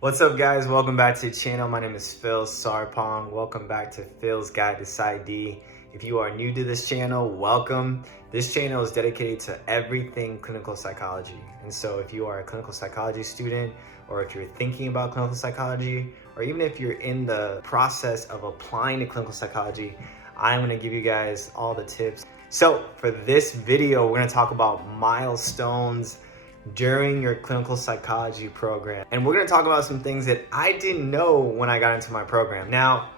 What's up, guys? Welcome back to the channel. My name is Phil Sarpong. Welcome back to Phil's Guide to PsyD. If you are new to this channel, welcome. This channel is dedicated to everything clinical psychology. And so if you are a clinical psychology student, or if you're thinking about clinical psychology, or even if you're in the process of applying to clinical psychology, I'm going to give you guys all the tips. So for this video, we're going to talk about milestones during your clinical psychology program. And we're going to talk about some things that I didn't know when I got into my program. Now,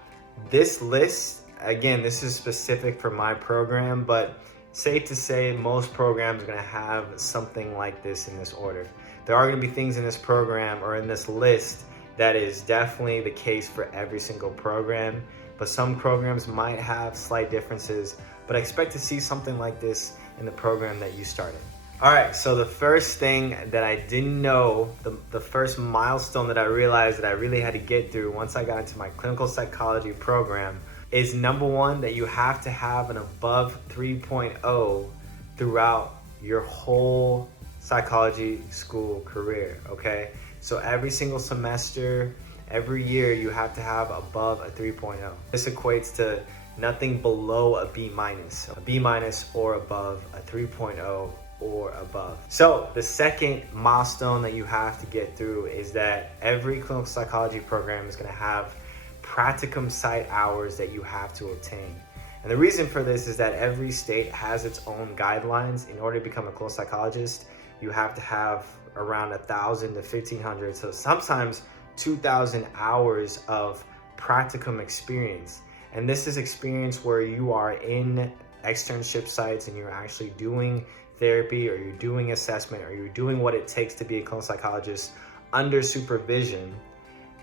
this list, again, this is specific for my program, but safe to say most programs are going to have something like this in this order. There are going to be things in this program or in this list that is definitely the case for every single program, but some programs might have slight differences, but I expect to see something like this in the program that you started. All right, so the first thing that I didn't know, the first milestone that I realized that I really had to get through once I got into my clinical psychology program is number one, that you have to have an above 3.0 throughout your whole psychology school career, okay? So every single semester, every year, you have to have above a 3.0. This equates to nothing below a B minus. A B minus or above, a 3.0 or above. So the second milestone that you have to get through is that every clinical psychology program is going to have practicum site hours that you have to obtain. And the reason for this is that every state has its own guidelines. In order to become a clinical psychologist, you have to have around 1,000 to 1,500, so sometimes 2,000 hours of practicum experience. And this is experience where you are in externship sites and you're actually doing therapy, or you're doing assessment, or you're doing what it takes to be a clinical psychologist under supervision.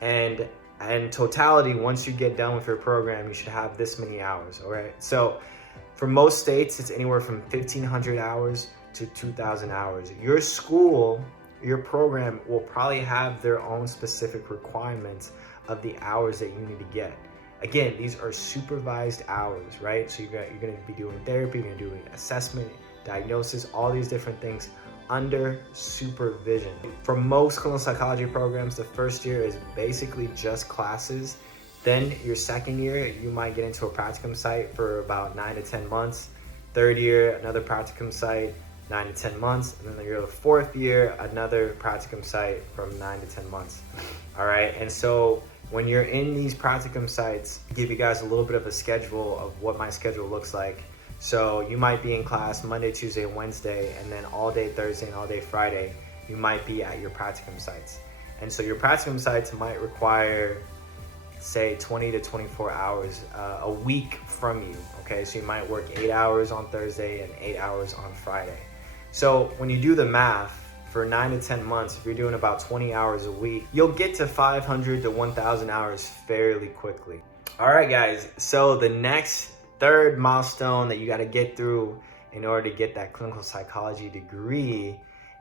And in totality, once you get done with your program, you should have this many hours, all right? So for most states, it's anywhere from 1,500 hours to 2,000 hours. Your school, your program will probably have their own specific requirements of the hours that you need to get. Again, these are supervised hours, right? So you're going to be doing therapy, you're going to be doing assessment, diagnosis, all these different things under supervision. For most clinical psychology programs, the first year is basically just classes. Then your second year, you might get into a practicum site for about 9 to 10 months. Third year, another practicum site, 9 to 10 months. And then the fourth year, another practicum site from 9 to 10 months. All right, and so when you're in these practicum sites, I give you guys a little bit of a schedule of what my schedule looks like. So you might be in class Monday, Tuesday, Wednesday, and then all day Thursday and all day Friday, you might be at your practicum sites. And so your practicum sites might require, say, 20 to 24 hours a week from you, okay? So you might work 8 hours on Thursday and 8 hours on Friday. So when you do the math, for 9 to 10 months, if you're doing about 20 hours a week, you'll get to 500 to 1,000 hours fairly quickly. All right, guys, so the next third milestone that you got to get through in order to get that clinical psychology degree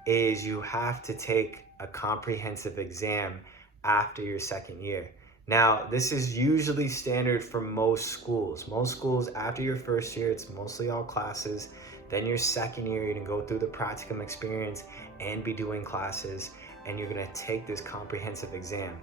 is you have to take a comprehensive exam after your second year. Now, this is usually standard for most schools. Most schools, after your first year, it's mostly all classes. Then your second year, you're going to go through the practicum experience and be doing classes, and you're going to take this comprehensive exam.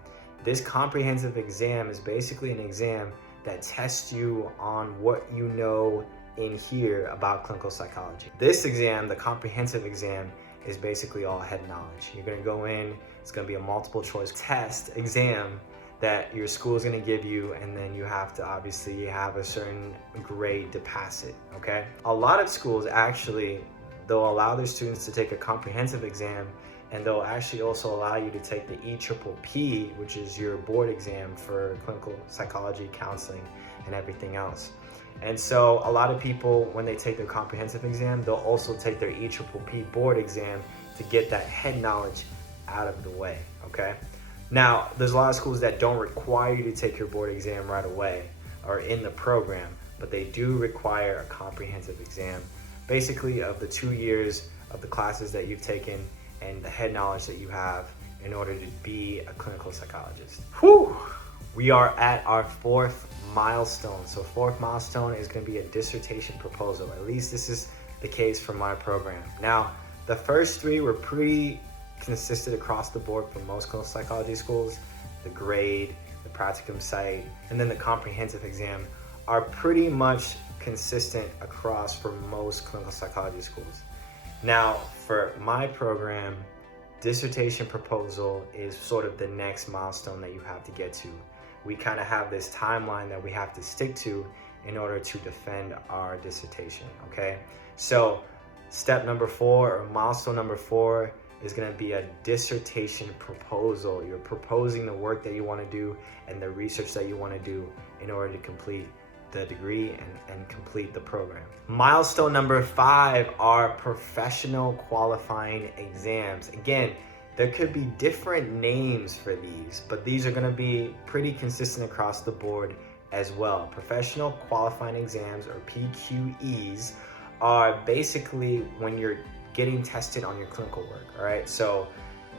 This comprehensive exam is basically an exam that tests you on what you know in here about clinical psychology. This exam, the comprehensive exam, is basically all head knowledge. You're gonna go in, it's gonna be a multiple choice test exam that your school is gonna give you, and then you have to obviously have a certain grade to pass it, okay? A lot of schools actually, they'll allow their students to take a comprehensive exam, and they'll actually also allow you to take the EPPP, which is your board exam for clinical psychology, counseling, and everything else. And so a lot of people, when they take their comprehensive exam, they'll also take their EPPP board exam to get that head knowledge out of the way, okay? Now, there's a lot of schools that don't require you to take your board exam right away or in the program, but they do require a comprehensive exam, basically of the 2 years of the classes that you've taken and the head knowledge that you have in order to be a clinical psychologist. Whew! We are at our fourth milestone. So fourth milestone is going to be a dissertation proposal. At least this is the case for my program. Now, the first three were pretty consistent across the board for most clinical psychology schools. The grade, the Practicum Site, and then the comprehensive exam are pretty much consistent across for most clinical psychology schools. Now, for my program, Dissertation Proposal is sort of the next milestone that you have to get to. We kind of have this timeline that we have to stick to in order to defend our dissertation, okay? So step number 4, or milestone number 4, is going to be a dissertation proposal. You're proposing the work that you want to do and the research that you want to do in order to complete the degree and complete the program. Milestone number 5 are professional qualifying exams. Again, there could be different names for these, but these are going to be pretty consistent across the board as well. Professional qualifying exams, or PQEs, are basically when you're getting tested on your clinical work, all right? So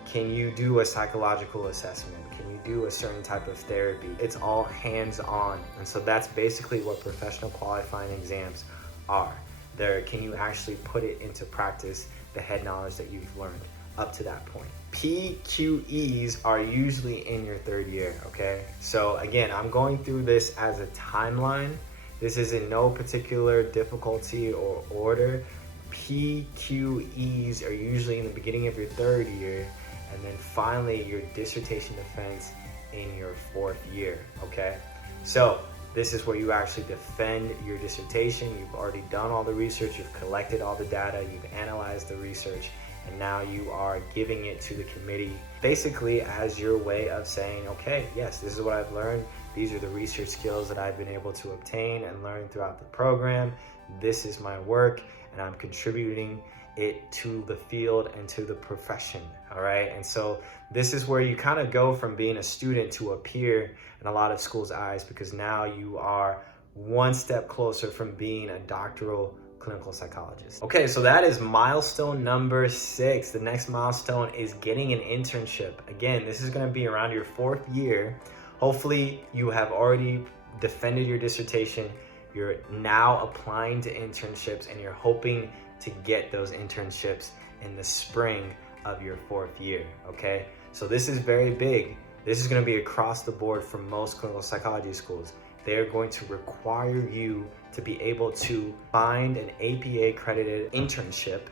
can you do a psychological assessment? Can you do a certain type of therapy? It's all hands-on. And so that's basically what professional qualifying exams are. Can you actually put it into practice, the head knowledge that you've learned up to that point? PQEs are usually in your 3rd year, okay? So again, I'm going through this as a timeline. This is in no particular difficulty or order. PQEs are usually in the beginning of your 3rd year, and then finally your dissertation defense in your 4th year, okay? So this is where you actually defend your dissertation. You've already done all the research, you've collected all the data, you've analyzed the research, and now you are giving it to the committee basically as your way of saying, okay, yes, this is what I've learned. These are the research skills that I've been able to obtain and learn throughout the program. This is my work, and I'm contributing it to the field and to the profession, all right? And so this is where you kind of go from being a student to a peer in a lot of schools' eyes, because now you are one step closer from being a doctoral clinical psychologist. Okay, so that is milestone number 6. The next milestone is getting an internship. Again, this is going to be around your 4th year. Hopefully you have already defended your dissertation. You're now applying to internships, and you're hoping to get those internships in the spring of your 4th year, okay? So this is very big. This is going to be across the board for most clinical psychology schools. They're going to require you to be able to find an APA accredited internship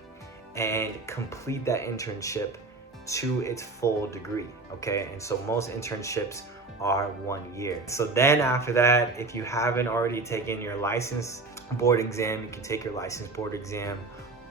and complete that internship to its full degree, okay? And so most internships are 1 year. So then after that, if you haven't already taken your license board exam, you can take your license board exam,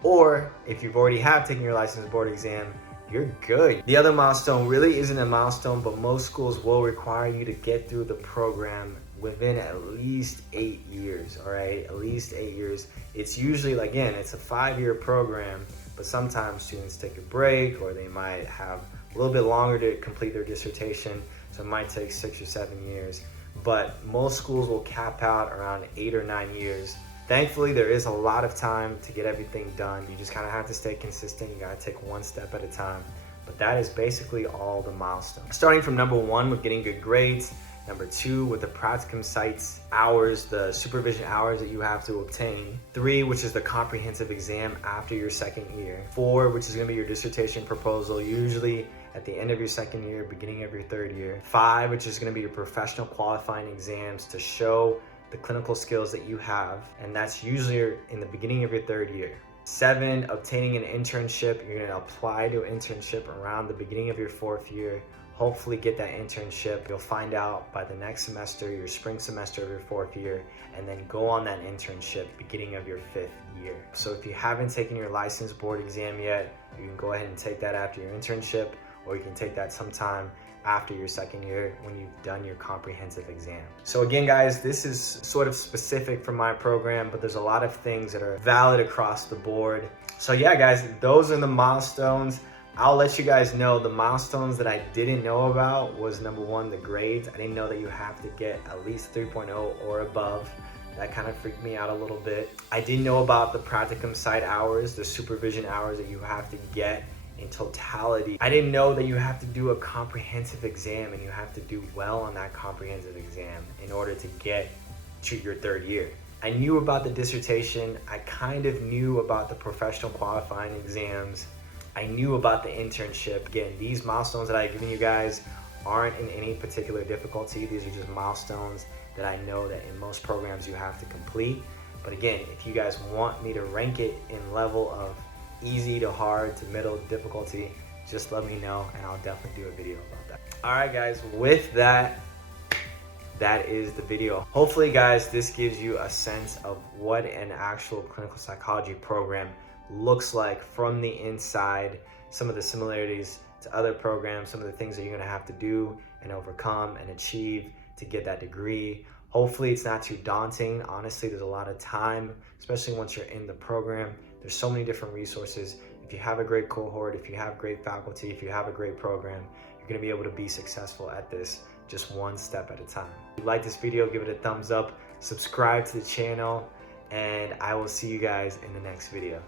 or if you've already have taken your license board exam, you're good. The other milestone really isn't a milestone, but most schools will require you to get through the program within at least 8 years, all right? At least 8 years. It's usually, again, it's a 5-year program, but sometimes students take a break, or they might have a little bit longer to complete their dissertation, so it might take 6 or 7 years. But most schools will cap out around 8 or 9 years. Thankfully, there is a lot of time to get everything done. You just kind of have to stay consistent. You got to take one step at a time. But that is basically all the milestones. Starting from number 1 with getting good grades, number 2 with the Practicum Sites hours, the supervision hours that you have to obtain, 3, which is the comprehensive exam after your 2nd year, 4, which is going to be your dissertation proposal, usually at the end of your 2nd year, beginning of your 3rd year, 5, which is going to be your professional qualifying exams to show the clinical skills that you have, and that's usually in the beginning of your 3rd year. 7, obtaining an internship. You're going to apply to an internship around the beginning of your 4th year. Hopefully get that internship. You'll find out by the next semester, your spring semester of your 4th year, and then go on that internship beginning of your 5th year. So if you haven't taken your license board exam yet, you can go ahead and take that after your internship, or you can take that sometime after your 2nd year when you've done your comprehensive exam. So again, guys, this is sort of specific for my program, but there's a lot of things that are valid across the board. So yeah, guys, those are the milestones. I'll let you guys know the milestones that I didn't know about was number 1, the grades. I didn't know that you have to get at least 3.0 or above. That kind of freaked me out a little bit. I didn't know about the Practicum Site hours, the supervision hours that you have to get in totality. I didn't know that you have to do a comprehensive exam, and you have to do well on that comprehensive exam in order to get to your 3rd year. I knew about the dissertation. I kind of knew about the professional qualifying exams. I knew about the internship. Again, these milestones that I've given you guys aren't in any particular difficulty. These are just milestones that I know that in most programs you have to complete. But again, if you guys want me to rank it in level of easy to hard to middle difficulty, just let me know and I'll definitely do a video about that. All right, guys, with that is the video. Hopefully, guys, this gives you a sense of what an actual clinical psychology program looks like from the inside, some of the similarities to other programs, some of the things that you're gonna have to do and overcome and achieve to get that degree. Hopefully it's not too daunting. Honestly, there's a lot of time, especially once you're in the program. There's so many different resources. If you have a great cohort, if you have great faculty, if you have a great program, you're gonna be able to be successful at this just one step at a time. If you like this video, give it a thumbs up, subscribe to the channel, and I will see you guys in the next video.